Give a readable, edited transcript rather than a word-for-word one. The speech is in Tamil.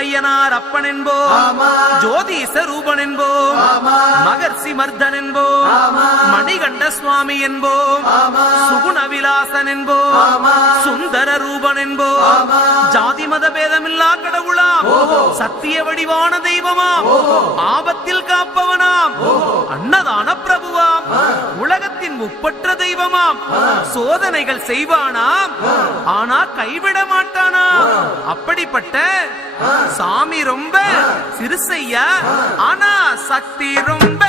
ஐயனார் அப்பன் என்போம், ஜோதிச ரூபன் என்போம், மகர்ஷி மர்தன் என்போம், மணிகண்ட சுவாமி என்போம், சுகுணவிலாசன் என்போம், சுந்தர ரூபன் என்போம், ஜாதி மத பேதமில்லா கடவுளாம், சத்திய வடிவான தெய்வமாம், ஆபத்தில் காப்பவனாம், அன்னதான பிரபுவாம், உலகத்தின் முப்பற்ற தெய்வமாம், சோதனைகள் செய்வானாம் ஆனா கைவிட மாட்டானாம். அப்படிப்பட்ட சாமி ரொம்ப சிறுசையா ஆனா சக்தி ரொம்ப